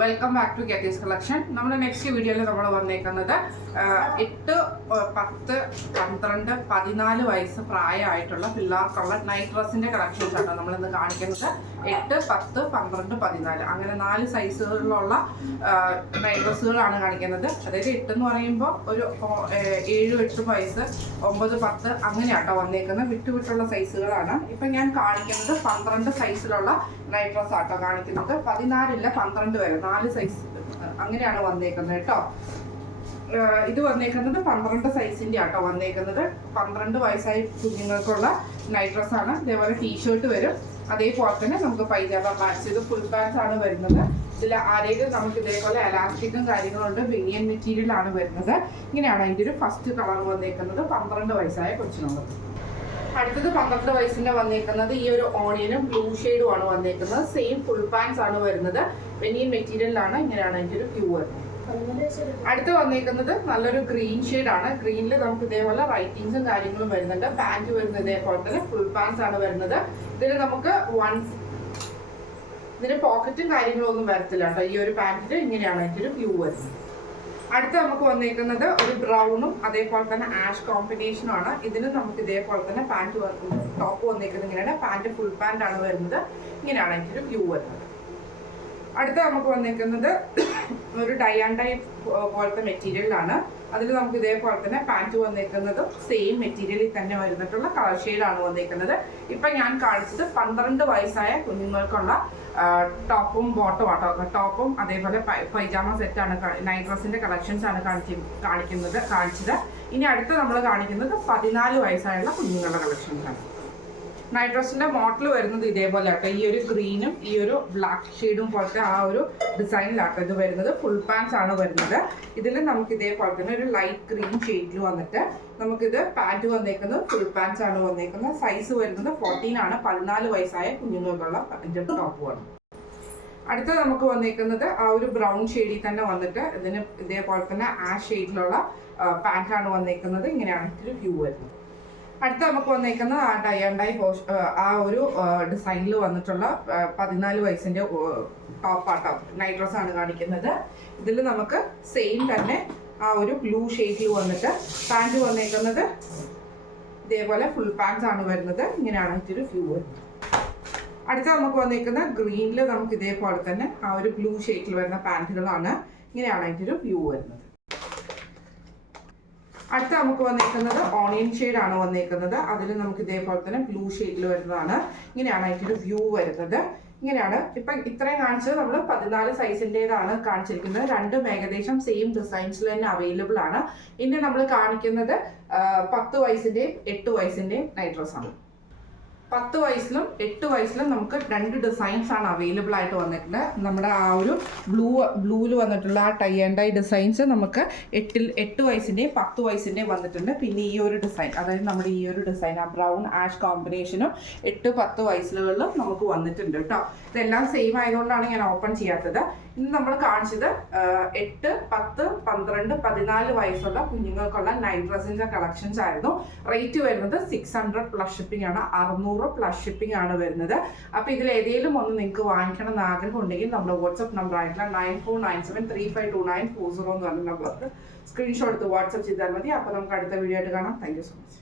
Welcome back to Getty's collection. നമ്മുടെ next വീഡിയോയിൽ നമ്മൾ വന്നേക്കുന്നത് 8, 10, 12, 14 വയസ്സ് പ്രായമായിട്ടുള്ള പിള്ളേർക്കുള്ള നൈറ്റ് ഡ്രസ്സിന്റെ കളക്ഷൻസ് ആണ് നമ്മളിന്ന് കാണിക്കുന്നത്. 8, 10, 12, 14 അങ്ങനെ 4 സൈസുകളിലുള്ള നൈറ്റ് ഡ്രസ്സുകളാണ് കാണിക്കുന്നത്. അതായത് 8 എന്ന് പറയുമ്പോൾ ഒരു 7, 8 വയസ്സ്, 9, 10 അങ്ങനെയാട്ടോ വന്നേക്കുന്നത്. വിട്ടുവിട്ടുള്ള സൈസുകളാണ്. ഇപ്പം ഞാൻ കാണിക്കുന്നത് 12 സൈസിലുള്ള നൈറ്റ് ഡ്രസ് ആട്ടോ കാണിക്കുന്നത്. 14 12 വരെ 4 സൈസ് അങ്ങനെയാണ് വന്നേക്കുന്നത് കേട്ടോ. ഇത് വന്നേക്കുന്നത് 12 സൈസിന്റെ ആട്ടോ വന്നേക്കുന്നത്. 12 വയസ്സായ കുഞ്ഞുങ്ങൾക്കുള്ള നൈറ്റ് ഡ്രസ് ആണ്. ഇതേപോലെ ടീഷർട്ട് വരും. അതേപോലെ തന്നെ നമുക്ക് പൈജാമ പാൻസ്, ഇത് ഫുൾ പാൻസ് ആണ് വരുന്നത്. ഇതിൽ ആരെങ്കിലും നമുക്ക് ഇതേപോലെ എലാസ്റ്റിക്കും കാര്യങ്ങളുണ്ട്. ബനിയൻ മെറ്റീരിയൽ ആണ് വരുന്നത്. ഇങ്ങനെയാണ് അതിൻ്റെ ഒരു ഫസ്റ്റ് കളർ വന്നേക്കുന്നത് 12 വയസ്സായ കൊച്ചുങ്ങൾക്ക്. അടുത്തത് 12 വയസ്സിന്റെ വന്നേക്കുന്നത് ഈ ഒരു ഓണിയനും ബ്ലൂ ഷെയ്ഡും ആണ് വന്നേക്കുന്നത്. സെയിം ഫുൾ പാൻസ് ആണ് വരുന്നത്. ബനിയൻ മെറ്റീരിയലാണ്. ഇങ്ങനെയാണ് അതിൻ്റെ ഒരു വ്യൂ വരുന്നത്. അടുത്ത് വന്നേക്കുന്നത് നല്ലൊരു ഗ്രീൻ ഷെയ്ഡാണ്. ഗ്രീനിൽ നമുക്ക് ഇതേപോലെ റൈറ്റിങ്സും കാര്യങ്ങളും വരുന്നുണ്ട്. പാൻറ് വരുന്നത് ഇതേപോലെ തന്നെ ഫുൾ പാൻസ് ആണ് വരുന്നത്. ഇതിൽ നമുക്ക് ഇതിന് പോക്കറ്റും കാര്യങ്ങളും ഒന്നും വരത്തില്ല കേട്ടോ. ഈ ഒരു പാൻറ്റിൽ ഇങ്ങനെയാണ് അതിൻ്റെ ഒരു വ്യൂ വരുന്നത്. അടുത്ത് നമുക്ക് വന്നേക്കുന്നത് ഒരു ബ്രൗണും അതേപോലെ തന്നെ ആഷ് കോമ്പിനേഷനും ആണ്. ഇതിന് നമുക്ക് ഇതേപോലെ തന്നെ പാൻറ് ടോപ്പ് വന്നേക്കുന്നത് ഇങ്ങനെയാണ്. പാൻറ് ഫുൾ പാൻറ് ആണ് വരുന്നത്. ഇങ്ങനെയാണ് അതിൻ്റെ ഒരു വ്യൂ വരുന്നത്. അടുത്ത നമുക്ക് വന്നേക്കുന്നത് ഒരു ഡൈ ആൻഡ് ഡൈ പോലത്തെ മെറ്റീരിയലാണ്. അതിൽ നമുക്ക് ഇതേപോലെ തന്നെ പാൻറ് വന്നേക്കുന്നത് സെയിം മെറ്റീരിയലിൽ തന്നെ വരുന്നിട്ടുള്ള കളർ ഷെയ്ഡാണ് വന്നേക്കുന്നത്. ഇപ്പം ഞാൻ കാണിച്ചത് 12 വയസ്സായ കുഞ്ഞുങ്ങൾക്കുള്ള ടോപ്പും ബോട്ടും ആട്ടോ. ടോപ്പും അതേപോലെ പൈജാമ സെറ്റാണ്, നൈറ്റ് ഡ്രസ്സിന്റെ കളക്ഷൻസ് ആണ് കാണിച്ചത്. ഇനി അടുത്ത് നമ്മൾ കാണിക്കുന്നത് 14 വയസ്സായുള്ള കുഞ്ഞുങ്ങളുടെ കളക്ഷൻസ് ആണ്. നൈറ്റ് ഡ്രസ്സിന്റെ മോഡൽ വരുന്നത് ഇതേപോലെ ആട്ടോ. ഈ ഒരു ഗ്രീനും ഈ ഒരു ബ്ലാക്ക് ഷെയ്ഡും പോലത്തെ ആ ഒരു ഡിസൈനിലാട്ടോ ഇത് വരുന്നത്. ഫുൾ പാൻസ് ആണ് വരുന്നത്. ഇതിൽ നമുക്ക് ഇതേപോലെ തന്നെ ഒരു ലൈറ്റ് ഗ്രീൻ ഷെയ്ഡിൽ വന്നിട്ട് നമുക്കിത് പാൻറ് വന്നേക്കുന്നത് ഫുൾ പാൻസ് ആണ് വന്നേക്കുന്നത്. സൈസ് വരുന്നത് 14 ആണ്. 14 വയസ്സായ കുഞ്ഞുങ്ങൾക്കുള്ള ടോപ്പുമാണ്. അടുത്ത നമുക്ക് വന്നേക്കുന്നത് ആ ഒരു ബ്രൗൺ ഷെയ്ഡിൽ തന്നെ വന്നിട്ട് ഇതിന് ഇതേപോലെ തന്നെ ആ ഷെയ്ഡിലുള്ള പാൻറ്റാണ് വന്നേക്കുന്നത്. ഇങ്ങനെയാണ് ഒരു വ്യൂ വരുന്നത്. അടുത്ത നമുക്ക് വന്നേക്കുന്നത് ആ ഡൈ ആൻഡ് ഡൈ ആ ഒരു ഡിസൈനിൽ വന്നിട്ടുള്ള 14 വയസ്സിന്റെ ടോപ്പാട്ടോ നൈറ്റ് ഡ്രസ് ആണ് കാണിക്കുന്നത്. ഇതിൽ നമുക്ക് സെയിം തന്നെ ആ ഒരു ബ്ലൂ ഷെയ്ഡിൽ വന്നിട്ട് പാൻറ് വന്നേക്കുന്നത് ഇതേപോലെ ഫുൾ പാൻസ് ആണ് വരുന്നത്. ഇങ്ങനെയാണ് ഇതിൻ്റെ വ്യൂ വരുന്നത്. അടുത്ത നമുക്ക് വന്നേക്കുന്ന ഗ്രീനിൽ നമുക്ക് ഇതേപോലെ തന്നെ ആ ഒരു ബ്ലൂ ഷെയ്ഡിൽ വരുന്ന പാൻറ്റുകളാണ്. ഇങ്ങനെയാണ് അതിൻ്റെ ഒരു വ്യൂ വരുന്നത്. അടുത്ത നമുക്ക് വന്നേക്കുന്നത് ഓണിയൻ ഷെയ്ഡ് ആണ് വന്നേക്കുന്നത്. അതിൽ നമുക്ക് ഇതേപോലെ തന്നെ ബ്ലൂ ഷെയ്ഡിൽ വരുന്നതാണ്. ഇങ്ങനെയാണ് അതിൻ്റെ ഒരു വ്യൂ വരുന്നത്. ഇങ്ങനെയാണ് ഇപ്പം ഇത്രയും കാണിച്ചത് നമ്മൾ 14 സൈസിൻ്റെതാണ് കാണിച്ചിരിക്കുന്നത്. രണ്ടും ഏകദേശം സെയിം ഡിസൈൻസിൽ തന്നെ അവൈലബിൾ ആണ്. ഇനി നമ്മൾ കാണിക്കുന്നത് 10 വയസ്സിൻ്റെയും 8 വയസ്സിൻ്റെയും നൈറ്റ് ഡ്രസ്സാണ്. 10 വയസ്സിലും 8 വയസ്സിലും നമുക്ക് 2 ഡിസൈൻസ് ആണ് അവൈലബിൾ ആയിട്ട് വന്നിട്ടുണ്ട്. നമ്മുടെ ആ ഒരു ബ്ലൂവിൽ വന്നിട്ടുള്ള ആ ടൈ ആൻഡ് ഡൈ ഡിസൈൻസ് നമുക്ക് 8 വയസ്സിൻ്റെയും 10 വയസ്സിൻ്റെയും വന്നിട്ടുണ്ട്. പിന്നെ ഈ ഒരു ഡിസൈൻ, അതായത് നമ്മുടെ ഈ ഒരു ഡിസൈൻ ആ ബ്രൗൺ ആഷ് കോമ്പിനേഷനും 8, 10 വയസ്സിലുകളിലും നമുക്ക് വന്നിട്ടുണ്ട് കേട്ടോ. ഇതെല്ലാം സെയിം ആയതുകൊണ്ടാണ് ഞാൻ ഓപ്പൺ ചെയ്യാത്തത്. ഇന്ന് നമ്മൾ കാണിച്ചത് 8, 10, 12, 14 വയസ്സുള്ള കുഞ്ഞുങ്ങൾക്കുള്ള നൈറ്റ് ഡ്രസ്സിൻ്റെ കളക്ഷൻസ് ആയിരുന്നു. റേറ്റ് വരുന്നത് 600 പ്ലസ് ഷിപ്പിംഗ് ആണ്. 600 പ്ലസ് ഷിപ്പിംഗ് ആണ് വരുന്നത്. അപ്പോൾ ഇതിൽ ഏതെങ്കിലും ഒന്ന് നിങ്ങൾക്ക് വാങ്ങിക്കണം എന്ന് ആഗ്രഹം ഉണ്ടെങ്കിൽ നമ്മുടെ വാട്സപ്പ് നമ്പർ ആയിട്ടുള്ള 9497352940 എന്ന് പറഞ്ഞ നമ്പർക്ക് സ്ക്രീൻഷോട്ട് എടുത്ത് വാട്സപ്പ് ചെയ്താൽ മതി. അപ്പോൾ നമുക്ക് അടുത്ത വീഡിയോ ആയിട്ട് കാണാം. Thank you so much.